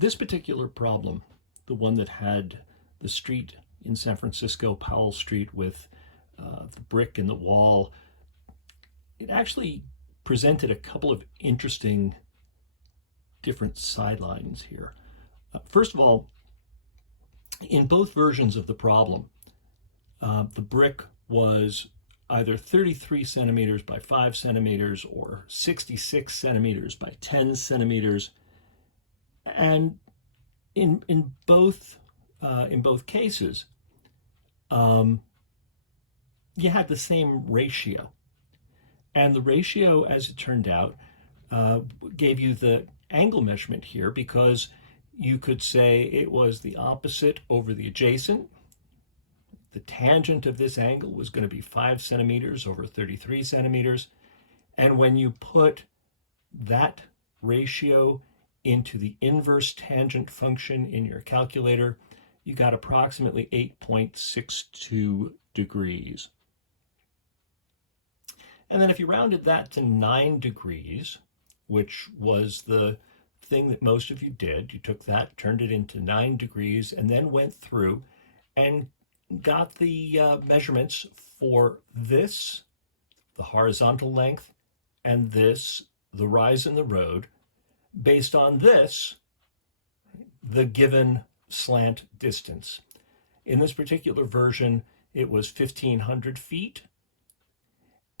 This particular problem, the one that had the street in San Francisco, Powell Street, with the brick in the wall, it actually presented a couple of interesting different sidelines here. First of all, in both versions of the problem, the brick was either 33 centimeters by 5 centimeters or 66 centimeters by 10 centimeters. And in both cases, you had the same ratio. And the ratio, as it turned out, gave you the angle measurement here, because you could say it was the opposite over the adjacent. The tangent of this angle was going to be 5 centimeters over 33 centimeters. And when you put that ratio into the inverse tangent function in your calculator, you got approximately 8.62 degrees. And then if you rounded that to 9 degrees, which was the thing that most of you did, you took that, turned it into 9 degrees, and then went through and got the measurements for this, the horizontal length, and this, the rise in the road, based on this, the given slant distance. In this particular version, it was 1,500 feet.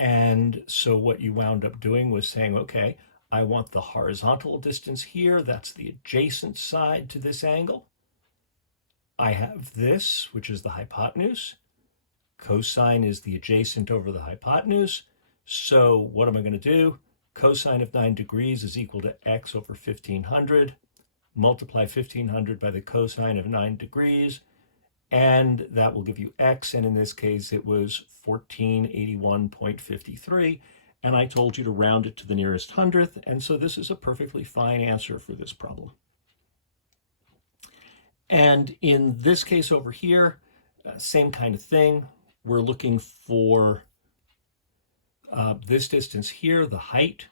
And so what you wound up doing was saying, okay, I want the horizontal distance here. That's the adjacent side to this angle. I have this, which is the hypotenuse. Cosine is the adjacent over the hypotenuse. So what am I going to do? Cosine of 9 degrees is equal to x over 1,500. Multiply 1,500 by the cosine of 9 degrees, and that will give you x, and in this case it was 1481.53, and I told you to round it to the nearest hundredth, and so this is a perfectly fine answer for this problem. And in this case over here, same kind of thing. We're looking for this distance here, the height.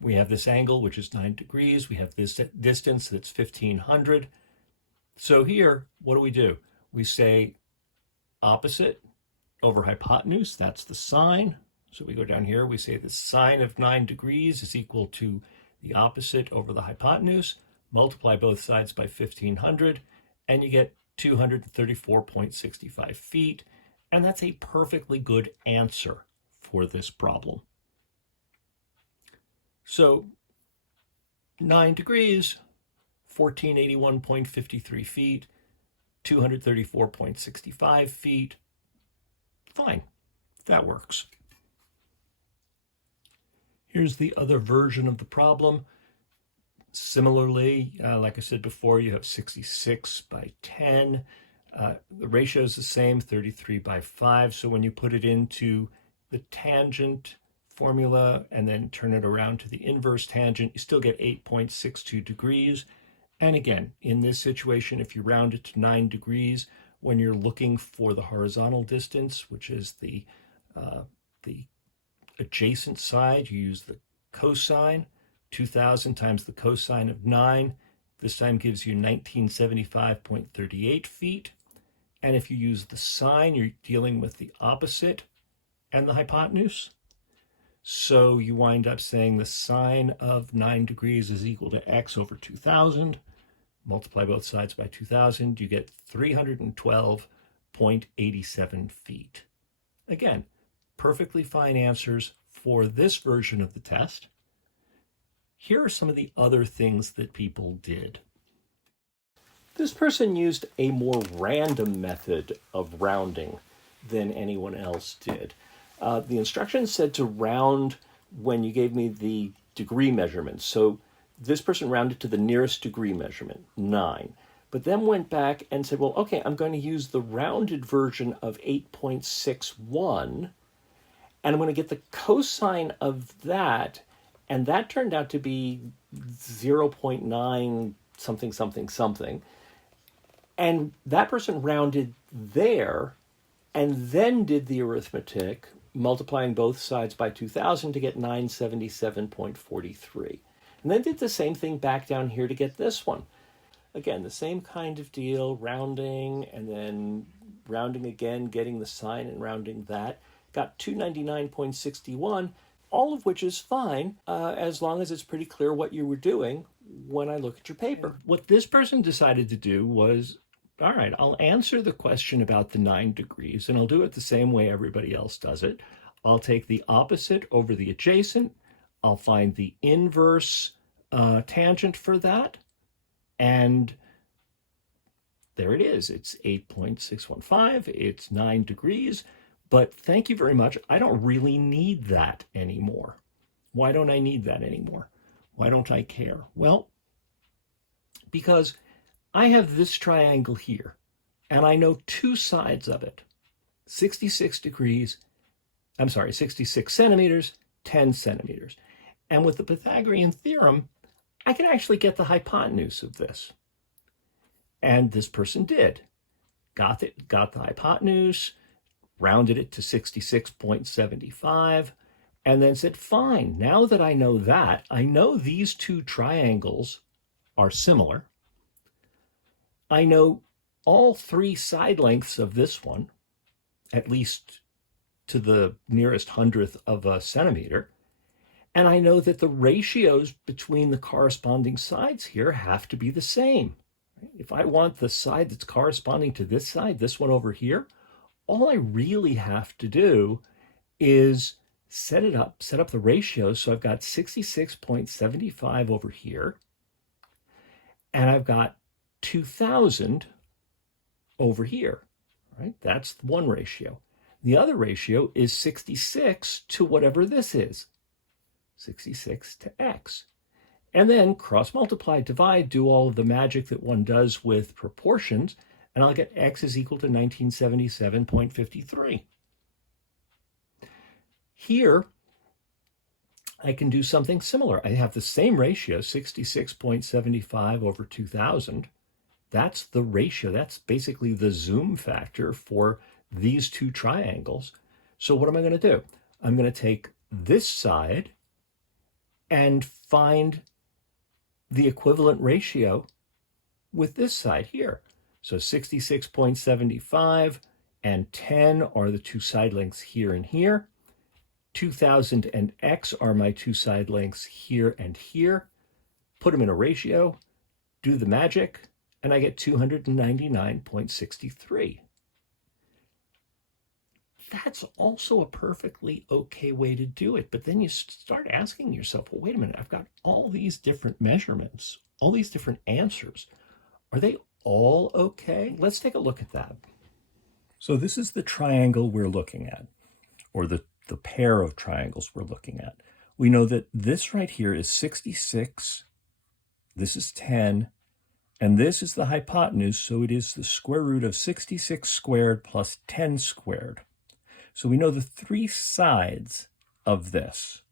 We have this angle, which is 9 degrees. We have this distance that's 1,500. So here, what do? We say opposite over hypotenuse, that's the sine. So we go down here, we say the sine of 9 degrees is equal to the opposite over the hypotenuse. Multiply both sides by 1,500, and you get 234.65 feet. And that's a perfectly good answer for this problem. So 9 degrees, 1481.53 feet, 234.65 feet. Fine, that works. Here's the other version of the problem. Similarly, like I said before, you have 66 by 10. The ratio is the same, 33 by 5. So when you put it into the tangent formula and then turn it around to the inverse tangent, you still get 8.62 degrees. And again, in this situation, if you round it to 9 degrees, when you're looking for the horizontal distance, which is the adjacent side, you use the cosine. 2,000 times the cosine of 9. This time gives you 1975.38 feet. And if you use the sine, you're dealing with the opposite and the hypotenuse. So you wind up saying the sine of 9 degrees is equal to x over 2,000. Multiply both sides by 2,000, you get 312.87 feet. Again, perfectly fine answers for this version of the test. Here are some of the other things that people did. This person used a more random method of rounding than anyone else did. The instructions said to round when you gave me the degree measurements. So this person rounded to the nearest degree measurement, 9, but then went back and said, well, okay, I'm going to use the rounded version of 8.61, and I'm going to get the cosine of that, and that turned out to be 0.9 something, something, something. And that person rounded there and then did the arithmetic, multiplying both sides by 2,000 to get 977.43. And then did the same thing back down here to get this one. Again, the same kind of deal, rounding and then rounding again, getting the sine and rounding that. Got 299.61, all of which is fine as long as it's pretty clear what you were doing when I look at your paper. What this person decided to do was, all right, I'll answer the question about the 9 degrees, and I'll do it the same way everybody else does it. I'll take the opposite over the adjacent. I'll find the inverse tangent for that. And there it is. It's 8.615. It's 9 degrees. But thank you very much. I don't really need that anymore. Why don't I need that anymore? Why don't I care? Well, because I have this triangle here, and I know two sides of it. 66 centimeters, 10 centimeters. And with the Pythagorean theorem, I can actually get the hypotenuse of this. And this person did. Got the hypotenuse, rounded it to 66.75, and then said, fine, now that I know that, I know these two triangles are similar. I know all three side lengths of this one, at least to the nearest hundredth of a centimeter. And I know that the ratios between the corresponding sides here have to be the same. If I want the side that's corresponding to this side, this one over here, all I really have to do is set up the ratios. So I've got 66.75 over here, and I've got 2000 over here, right? That's one ratio. The other ratio is 66 to whatever this is, 66 to x. And then cross multiply, divide, do all of the magic that one does with proportions, and I'll get x is equal to 1977.53. Here, I can do something similar. I have the same ratio, 66.75 over 2000. That's the ratio. That's basically the zoom factor for these two triangles. So what am I going to do? I'm going to take this side and find the equivalent ratio with this side here. So 66.75 and 10 are the two side lengths here and here. 2000 and x are my two side lengths here and here. Put them in a ratio, do the magic, and I get 299.63. That's also a perfectly okay way to do it. But then you start asking yourself, well, wait a minute, I've got all these different measurements, all these different answers. Are they all okay? Let's take a look at that. So this is the triangle we're looking at, or the pair of triangles we're looking at. We know that this right here is 66, this is 10, and this is the hypotenuse, so it is the square root of 66 squared plus 10 squared. So we know the three sides of this.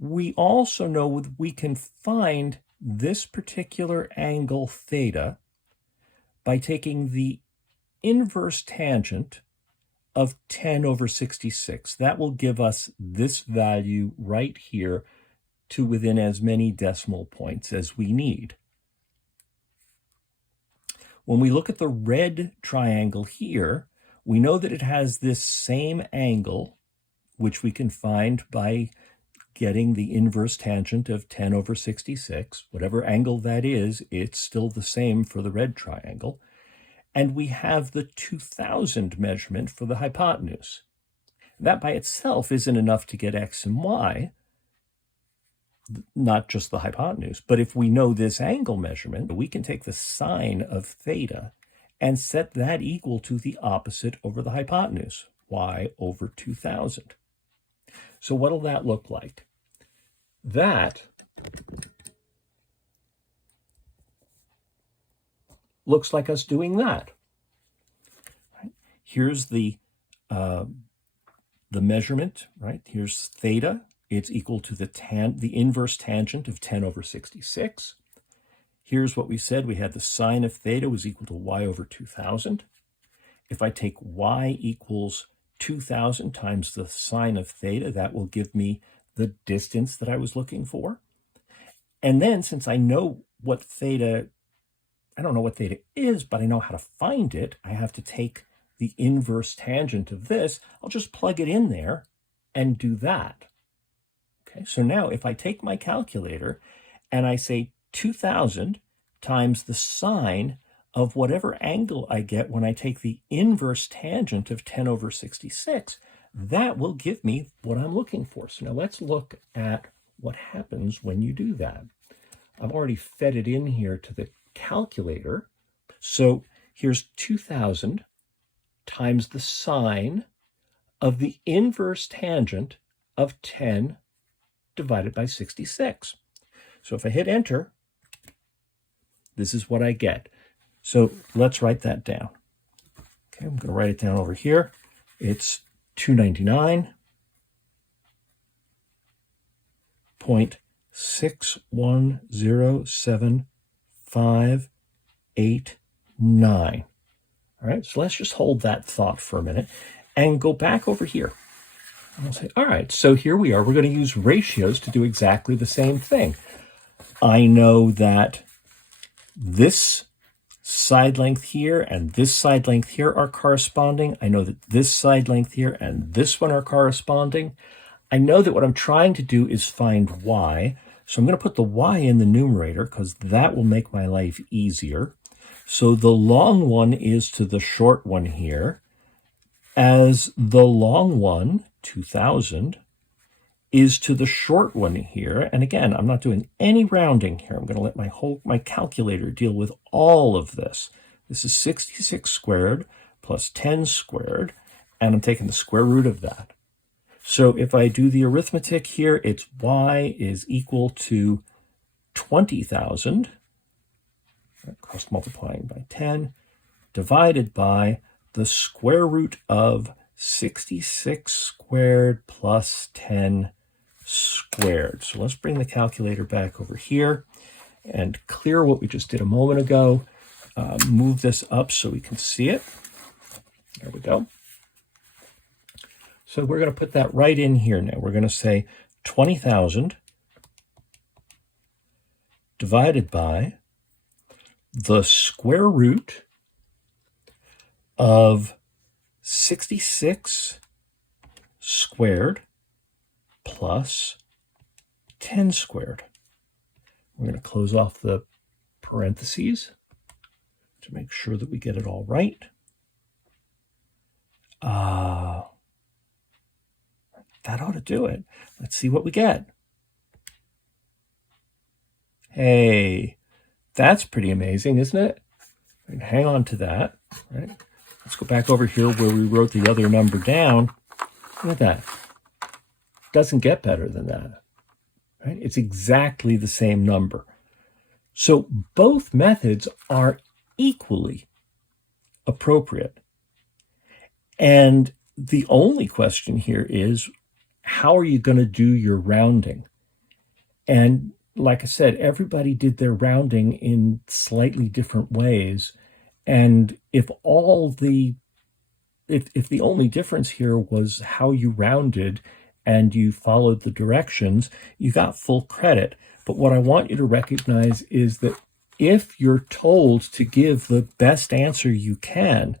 We also know we can find this particular angle theta by taking the inverse tangent of 10 over 66. That will give us this value right here to within as many decimal points as we need. When we look at the red triangle here, we know that it has this same angle, which we can find by getting the inverse tangent of 10 over 66. Whatever angle that is, it's still the same for the red triangle. And we have the 2000 measurement for the hypotenuse. That by itself isn't enough to get x and y, not just the hypotenuse. But if we know this angle measurement, we can take the sine of theta and set that equal to the opposite over the hypotenuse, y over 2000. So what'll that look like? That looks like us doing that. Right? Here's the measurement, right? Here's theta. It's equal to the inverse tangent of 10 over 66. Here's what we said. We had the sine of theta was equal to y over 2000. If I take y equals 2000 times the sine of theta, that will give me the distance that I was looking for. And then since I know what theta, I don't know what theta is, but I know how to find it. I have to take the inverse tangent of this. I'll just plug it in there and do that. Okay, so now if I take my calculator and I say 2000 times the sine of whatever angle I get when I take the inverse tangent of 10 over 66, that will give me what I'm looking for. So now let's look at what happens when you do that. I've already fed it in here to the calculator. So here's 2000 times the sine of the inverse tangent of 10 divided by 66. So if I hit enter, this is what I get. So let's write that down. Okay, I'm going to write it down over here. It's 299.6107589. All right, so let's just hold that thought for a minute and go back over here. And I'll say, all right, so here we are. We're going to use ratios to do exactly the same thing. I know that this side length here and this side length here are corresponding. I know that this side length here and this one are corresponding. I know that what I'm trying to do is find y. So I'm going to put the y in the numerator because that will make my life easier. So the long one is to the short one here, as the long one, 2000, is to the short one here. And again, I'm not doing any rounding here. I'm going to let my calculator deal with all of this. This is 66 squared plus 10 squared, and I'm taking the square root of that. So if I do the arithmetic here, it's y is equal to 20,000, cross multiplying by 10, divided by the square root of 66 squared plus 10 squared. So let's bring the calculator back over here and clear what we just did a moment ago. Move this up so we can see it. There we go. So we're going to put that right in here now. We're going to say 20,000 divided by the square root of 66 squared plus 10 squared. We're going to close off the parentheses to make sure that we get it all right. That ought to do it. Let's see what we get. Hey, that's pretty amazing, isn't it? And hang on to that. Right? Let's go back over here where we wrote the other number down. Look at that. Doesn't get better than that. Right? It's exactly the same number. So both methods are equally appropriate. And the only question here is, how are you going to do your rounding? And like I said, everybody did their rounding in slightly different ways. And if the only difference here was how you rounded and you followed the directions, you got full credit. But what I want you to recognize is that if you're told to give the best answer you can,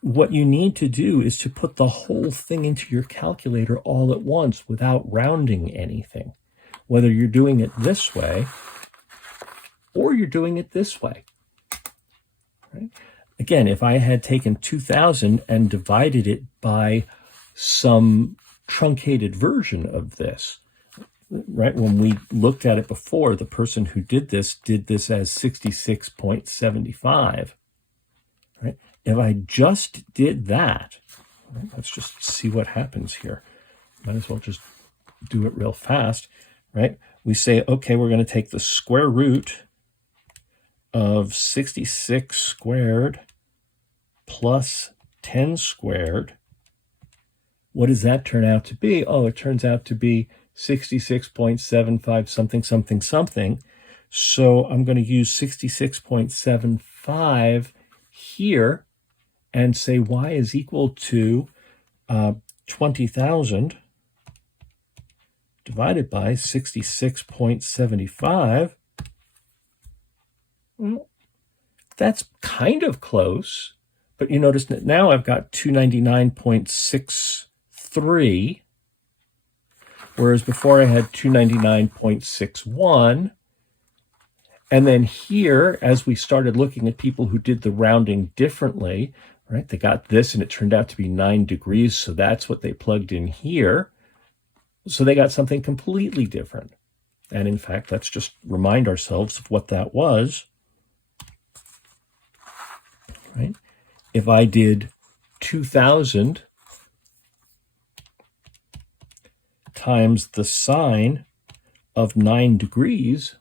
what you need to do is to put the whole thing into your calculator all at once without rounding anything, whether you're doing it this way or you're doing it this way. Right? Again, if I had taken 2000 and divided it by some truncated version of this, right? When we looked at it before, the person who did this as 66.75, right? If I just did that, right, let's just see what happens here. Might as well just do it real fast, right? We say, okay, we're going to take the square root of 66 squared plus 10 squared. What does that turn out to be? Oh, it turns out to be 66.75 something, something, something. So I'm going to use 66.75 here and say y is equal to 20,000 divided by 66.75. Well, that's kind of close, but you notice that now I've got 299.63, whereas before I had 299.61. And then here, as we started looking at people who did the rounding differently, right, they got this and it turned out to be 9 degrees, so that's what they plugged in here. So they got something completely different. And in fact, let's just remind ourselves of what that was. Right? If I did 2,000 times the sine of 9 degrees,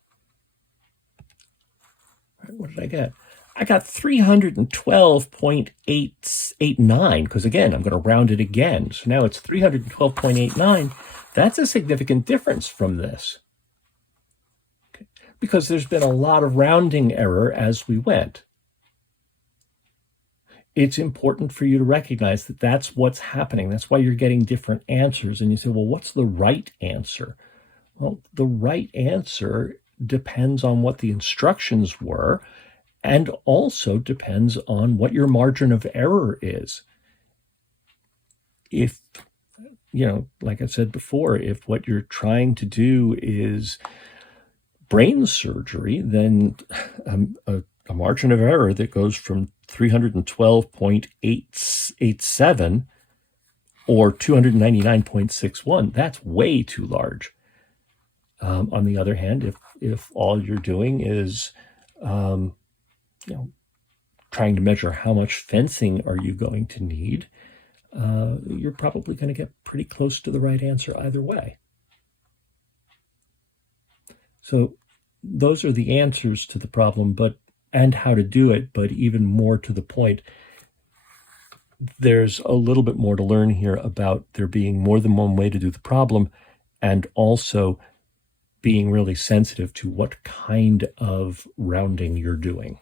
what did I get? I got 312.889, because again, I'm going to round it again. So now it's 312.89. That's a significant difference from this, okay, because there's been a lot of rounding error as we went. It's important for you to recognize that that's what's happening. That's why you're getting different answers. And you say, well, what's the right answer? Well, the right answer depends on what the instructions were, and also depends on what your margin of error is. If, like I said before, if what you're trying to do is brain surgery, then a margin of error that goes from 312.887 or 299.61, that's way too large. On the other hand, if all you're doing is trying to measure how much fencing are you going to need, you're probably going to get pretty close to the right answer either way. So those are the answers to the problem, and how to do it, but even more to the point, there's a little bit more to learn here about there being more than one way to do the problem, and also being really sensitive to what kind of rounding you're doing.